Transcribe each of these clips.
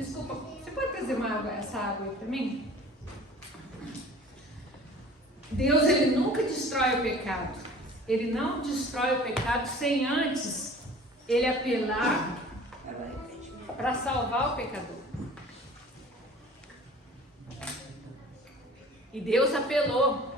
Desculpa, você pode trazer essa água aí para mim? Deus, ele nunca destrói o pecado. Ele não destrói o pecado sem antes ele apelar para salvar o pecador. E Deus apelou.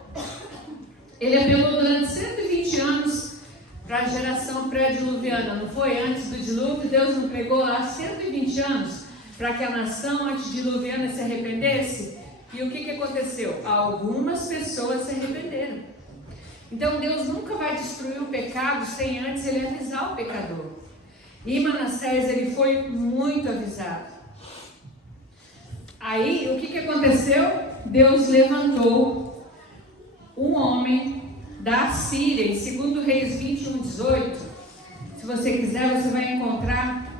Ele apelou durante 120 anos para a geração pré-diluviana. Não foi? Antes do dilúvio, Deus não pregou lá 120 anos para que a nação antediluviana se arrependesse? E o que aconteceu? Algumas pessoas se arrependeram. Então Deus nunca vai destruir o pecado sem antes ele avisar o pecador. E Manassés, ele foi muito avisado. Aí, o que aconteceu? Deus levantou um homem da Síria, em 2 Reis 21:18. Se você quiser, você vai encontrar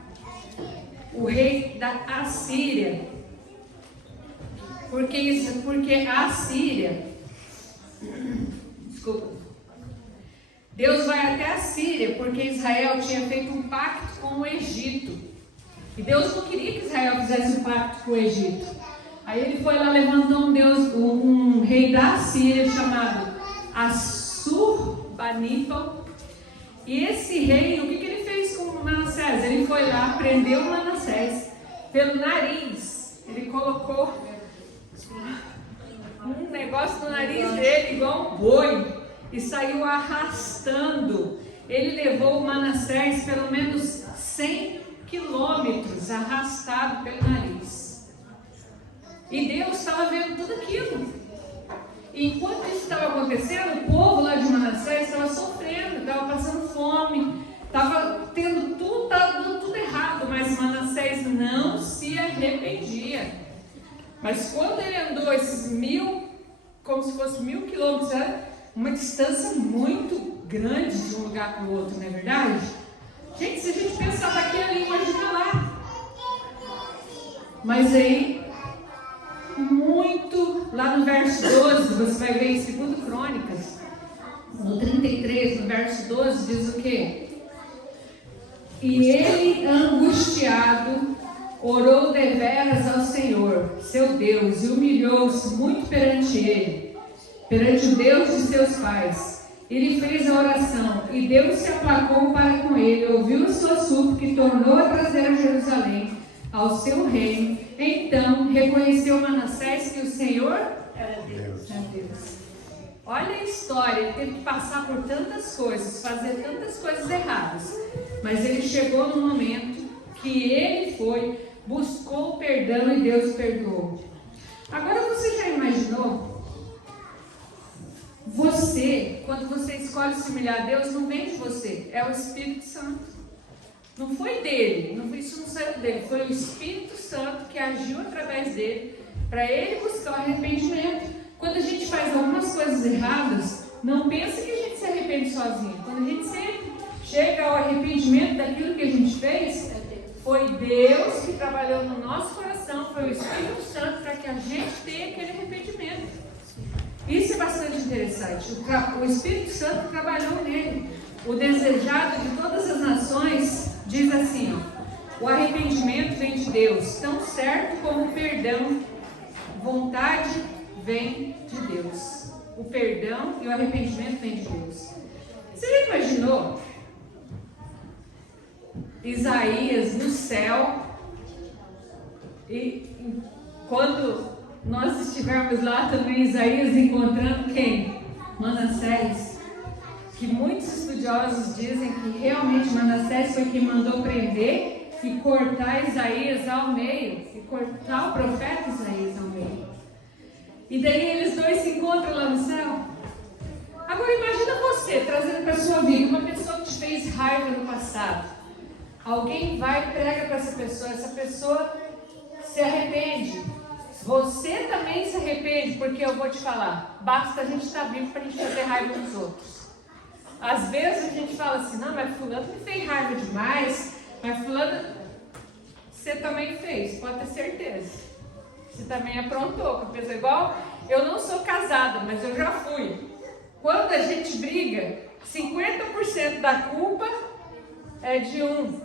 o rei da Assíria. Porque a Síria, desculpa, Deus vai até a Síria, porque Israel tinha feito um pacto com o Egito. E Deus não queria que Israel fizesse um pacto com o Egito. Aí ele foi lá, levantou um rei da Síria chamado Assurbanipal. E esse rei, o que ele fez com Manassés? Ele foi lá, prendeu Manassés pelo nariz. Ele colocou um negócio no nariz dele igual um boi e saiu arrastando. Ele levou o Manassés pelo menos 100 quilômetros arrastado pelo nariz. E Deus estava vendo tudo aquilo. E enquanto isso estava acontecendo, o povo lá de Manassés estava sofrendo, estava passando fome, estava tendo tudo, estava dando tudo errado, mas Manassés não se arrependia. Mas quando ele andou esses 1000, como se fosse 1000 quilômetros, era uma distância muito grande de um lugar para o outro, não é verdade? Gente, se a gente pensar daqui ali, imagina lá. Mas aí, muito, lá no verso 12, você vai ver em 2 Crônicas, no 33, no verso 12, diz o quê? E ele, angustiado, orou deveras ao Senhor, seu Deus, e humilhou-se muito perante ele, perante o Deus de seus pais. Ele fez a oração, e Deus se aplacou para com ele, ouviu a sua súplica e tornou a trazer a Jerusalém, ao seu reino. Então reconheceu Manassés que o Senhor era Deus. Olha a história, ele teve que passar por tantas coisas, fazer tantas coisas erradas, mas ele chegou no momento que ele foi, buscou perdão e Deus perdoou. Agora você já imaginou? Você, quando você escolhe se humilhar a Deus, não vem de você, é o Espírito Santo. Não foi dele, isso não saiu dele, foi o Espírito Santo que agiu através dele, para ele buscar o arrependimento. Quando a gente faz algumas coisas erradas, não pensa que a gente se arrepende sozinho. Quando a gente sempre chega ao arrependimento daquilo que a gente fez, foi Deus que trabalhou no nosso coração, foi o Espírito Santo para que a gente tenha aquele arrependimento. Isso é bastante interessante. O Espírito Santo trabalhou nele. O desejado de todas as nações diz assim: o arrependimento vem de Deus, tão certo como o perdão. Vontade vem de Deus. O perdão e o arrependimento vem de Deus. Você já imaginou Isaías no céu, e quando nós estivermos lá também, Isaías encontrando quem? Manassés. Que muitos estudiosos dizem que realmente Manassés foi quem mandou prender e cortar Isaías ao meio, e cortar o profeta Isaías ao meio. E daí eles dois se encontram lá no céu. Agora imagina você trazendo para a sua vida uma pessoa que te fez raiva no passado. Alguém vai e prega para essa pessoa se arrepende. Você também se arrepende, porque eu vou te falar, basta a gente estar vivo para a gente fazer raiva nos outros. Às vezes a gente fala assim, não, mas fulano me fez raiva demais, mas fulano, você também fez, pode ter certeza. Você também aprontou, com pessoa igual, eu não sou casada, mas eu já fui. Quando a gente briga, 50% da culpa é de um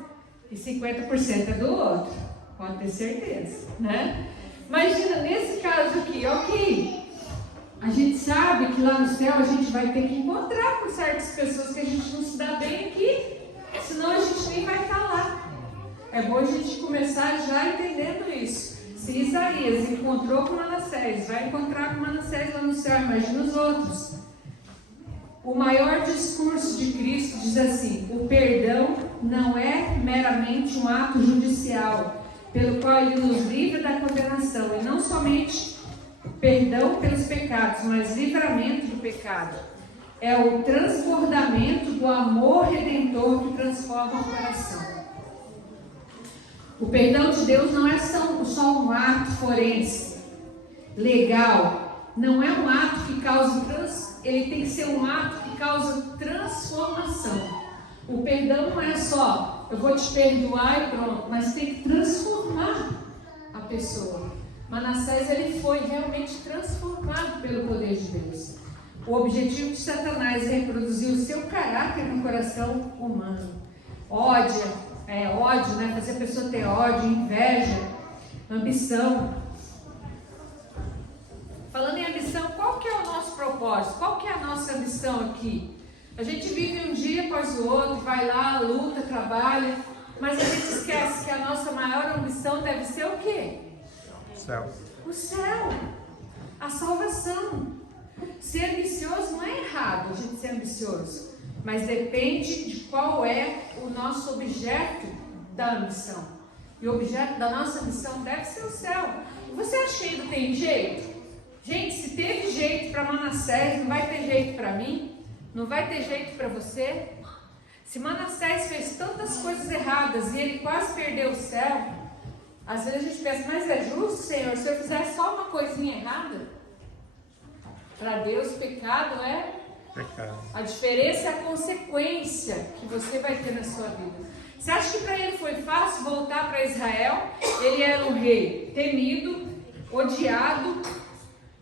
e 50% é do outro. Pode ter certeza, né? Imagina, nesse caso aqui, ok, a gente sabe que lá no céu a gente vai ter que encontrar com certas pessoas que a gente não se dá bem aqui, senão a gente nem vai estar lá. É bom a gente começar já entendendo isso. Se Isaías encontrou com Manassés, vai encontrar com Manassés lá no céu, imagina os outros. O maior discurso de Cristo diz assim: o perdão não é meramente um ato judicial, pelo qual ele nos livra da condenação, e não somente perdão pelos pecados, mas livramento do pecado. É o transbordamento do amor redentor que transforma o coração. O perdão de Deus não é só um ato forense, legal. Não é um ato que causa ele tem que ser um ato que causa transformação. O perdão não é só, eu vou te perdoar e pronto, mas tem que transformar a pessoa. Manassés, ele foi realmente transformado pelo poder de Deus. O objetivo de Satanás é reproduzir o seu caráter no coração humano. Ódio, né? Fazer a pessoa ter ódio, inveja, ambição. Falando em ambição, qual que é o nosso propósito? Qual que é a nossa ambição aqui? A gente vive um dia após o outro, vai lá, luta, trabalha, mas a gente esquece que a nossa maior ambição deve ser o quê? Céu. O céu, a salvação. Ser ambicioso não é errado, a gente ser ambicioso, mas depende de qual é o nosso objeto da ambição. E o objeto da nossa ambição deve ser o céu. E você acha que ainda tem jeito? Gente, se teve jeito para Manassés, não vai ter jeito para mim? Não vai ter jeito para você? Se Manassés fez tantas coisas erradas e ele quase perdeu o céu, às vezes a gente pensa, mas é justo, Senhor, se eu fizer só uma coisinha errada? Para Deus, pecado é pecado. A diferença é a consequência que você vai ter na sua vida. Você acha que para ele foi fácil voltar para Israel? Ele era um rei temido, odiado.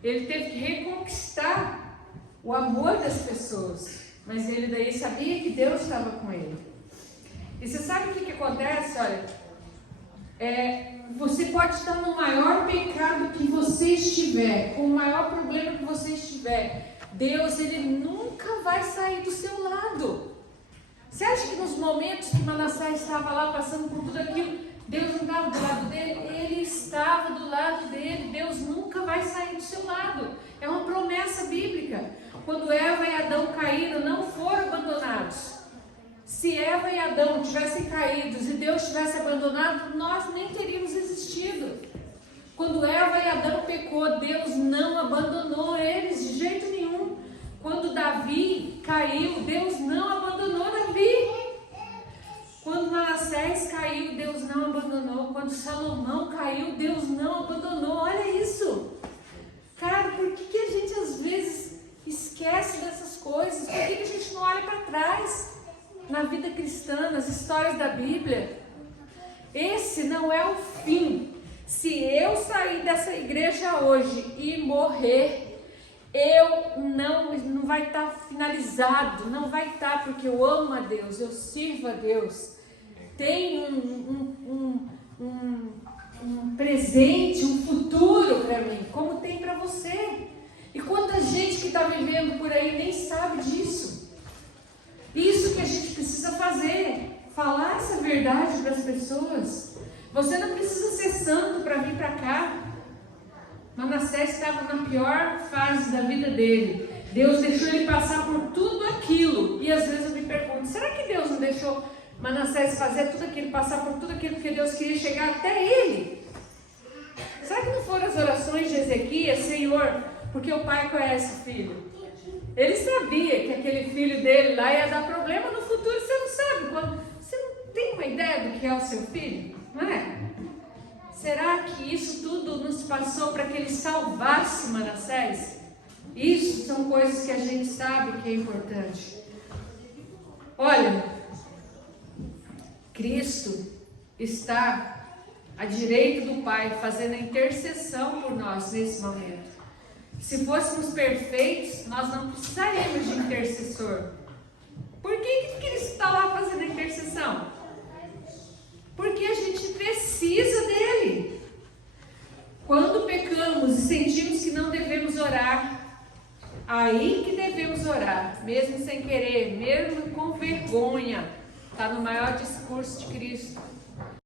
Ele teve que reconquistar o amor das pessoas. Mas ele daí sabia que Deus estava com ele. E você sabe o que acontece? Olha, você pode estar no maior pecado que você estiver, com o maior problema que você estiver. Deus, ele nunca vai sair do seu lado. Você acha que nos momentos que Manassés estava lá passando por tudo aquilo, Deus não estava do lado dele? Ele estava do lado dele. Deus nunca vai sair do seu lado. É uma promessa bíblica. Quando Eva e Adão caíram, não foram abandonados. Se Eva e Adão tivessem caído e Deus tivesse abandonado, nós nem teríamos existido. Quando Eva e Adão pecou, Deus não abandonou eles de jeito nenhum. Quando Davi caiu, Deus não abandonou Davi. Quando Manassés caiu, Deus não abandonou. Quando Salomão caiu, Deus não abandonou. Olha isso. Cara, por que a gente às vezes esquece dessas coisas? Por que a gente não olha para trás na vida cristã, nas histórias da Bíblia? Esse não é o fim. Se eu sair dessa igreja hoje e morrer, eu não vai estar finalizado, não vai estar, porque eu amo a Deus, eu sirvo a Deus. Tem um presente, um futuro para mim, como tem para você. E quanta gente que está vivendo por aí nem sabe disso. Isso que a gente precisa fazer, falar essa verdade para as pessoas. Você não precisa ser santo para vir para cá. Manassés estava na pior fase da vida dele. Deus deixou ele passar por tudo aquilo. E às vezes eu me pergunto, será que Deus não deixou Manassés fazer tudo aquilo, passar por tudo aquilo, porque Deus queria chegar até ele? Será que não foram as orações de Ezequias, Senhor, porque o pai conhece o filho? Ele sabia que aquele filho dele lá ia dar problema no futuro. Você não sabe quando. Você não tem uma ideia do que é o seu filho? Não é? Será que isso tudo nos passou para que ele salvasse Manassés? Isso são coisas que a gente sabe que é importante. Olha, Cristo está à direita do Pai, fazendo a intercessão por nós nesse momento. Se fôssemos perfeitos, nós não precisaríamos de intercessor. Por que Cristo está lá fazendo a intercessão? Porque a gente precisa dele. oramos e sentimos que não devemos orar, aí que devemos orar, mesmo sem querer, mesmo com vergonha. Está no maior discurso de Cristo.